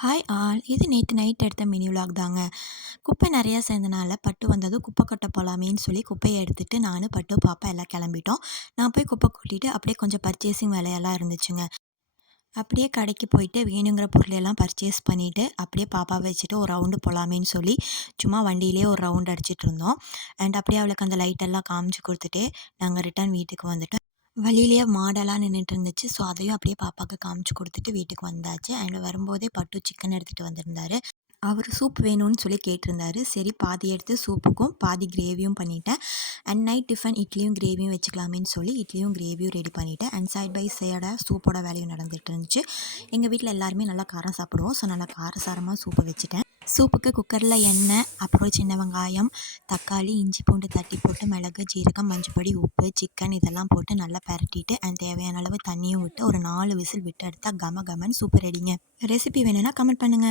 Hi all! இது நேத்து night எடுத்த மினி விளாக் தாங்க. குப்பை நெறையா சேர்ந்தனால பட்டு வந்ததும் குப்பை கொட்ட போலாமேன்னு சொல்லி குப்பைய எடுத்துட்டு நானு, பட்டு, பாப்பா எல்லாம் கெளம்பிட்டோம். நான் போய் குப்பை கொட்டிட்டு அப்படியே கொஞ்சம் பர்ச்சேசிங் வேலையெல்லாம் இருந்துச்சுங்க. அப்படியே கடைக்கு போயிட்டு வேணுங்கிற பொருளையெல்லாம் பர்ச்சேஸ் பண்ணிட்டு, அப்படியே பாப்பாவ வச்சுட்டு ஒரு ரவுண்டு போலாமேன்னு சொல்லி சும்மா வண்டியிலேயே ஒரு ரவுண்ட் அடிச்சிட்டுருந்தோம். அண்ட் அப்படியே அவளுக்கு அந்த லைட் எல்லாம் காமிச்சு குடுத்துட்டு, நாங்க ரிட்டர்ன் வீட்டுக்கு வந்துட்டோம். வழியிலேயே மாடெல்லாம் நின்னுட்டு இருந்துச்சு. ஸோ, அதையும் அப்படியே பாப்பாக்கு காமிச்சு குடுத்துட்டு வீட்டுக்கு வந்தாச்சு. அண்ட் வரும்போதே பட்டு சிக்கன் எடுத்துட்டு வந்திருந்தாரு. அவரு சூப் வேணும்னு சொல்லி கேட்டிருந்தாரு. சரி பாதி எடுத்து சூப்புக்கும், பாதி கிரேவியும் பண்ணிட்டேன். அண்ட் நைட் டிஃபன் இட்லியும் கிரேவியும் வச்சுக்கலாமேன்னு சொல்லி இட்லியும் கிரேவியும் ரெடி பண்ணிட்டேன். அண்ட் சைட் பை சைடா சூப்போட வேலையும் நடந்துட்டு இருந்துச்சு. எங்க வீட்ல எல்லாருமே நல்லா காரம் சாப்பிடுவோம். ஸோ, நல்லா காரசாரமா சூப்பு வச்சுட்டேன். சூப்புக்கு குக்கரில் எண்ணெய், அப்புறம் சின்ன வெங்காயம், தக்காளி, இஞ்சி பூண்டு தட்டி போட்டு மிளகு, ஜீரகம், மஞ்சப்பொடி, உப்பு, சிக்கன் இதெல்லாம் போட்டு நல்லா பெரட்டிட்டு அண்ட் தேவையான அளவு தண்ணியும் விட்டு ஒரு 4 விசில் விட்டு எடுத்தா கம கமன்னு சூப்பு ரெடிங்க. ரெசிபி வேணும்னா கமெண்ட் பண்ணுங்க.